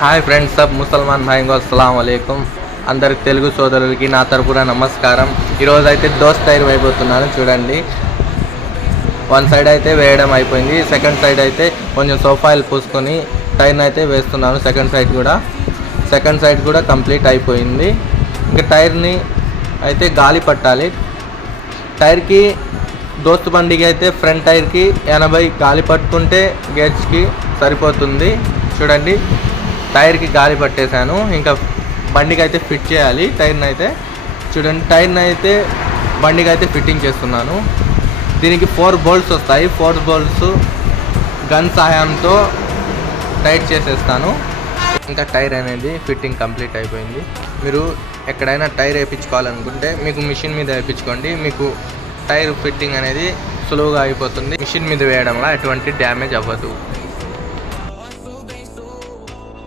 Hi friends, సబ్ ముసల్మాన్ భాయింగో అస్సలాం వాలేకుమ్. అందరికి తెలుగు సోదరులకి నా తరపున నమస్కారం. ఈరోజు అయితే దోస్త్ టైర్ వేయబోతున్నాను. చూడండి, వన్ సైడ్ అయితే వేయడం అయిపోయింది. సెకండ్ సైడ్ అయితే కొంచెం సోఫాయిల్ పూసుకొని టైర్ని అయితే వేస్తున్నాను. సెకండ్ సైడ్ కూడా కంప్లీట్ అయిపోయింది. ఇంకా టైర్ని అయితే గాలి పట్టాలి. టైర్కి దోస్త్ బండికి అయితే ఫ్రంట్ టైర్కి 80 గాలి పట్టుకుంటే గేర్స్కి సరిపోతుంది. చూడండి, టైర్కి గాలి పట్టేశాను. ఇంకా బండికి అయితే ఫిట్ చేయాలి టైర్ని అయితే. చూడండి, టైర్ని అయితే బండికి అయితే ఫిట్టింగ్ చేస్తున్నాను. దీనికి 4 బోల్ట్స్ వస్తాయి. 4 బోల్ట్స్ గన్ సహాయంతో టైట్ చేసేస్తాను. ఇంకా టైర్ అనేది ఫిట్టింగ్ కంప్లీట్ అయిపోయింది. మీరు ఎక్కడైనా టైర్ వేయించుకోవాలనుకుంటే మీకు మిషన్ మీద వేయించుకోండి. మీకు టైర్ ఫిట్టింగ్ అనేది సులువుగా అయిపోతుంది. మిషన్ మీద వేయడం వల్ల ఎటువంటి డ్యామేజ్ అవ్వదు.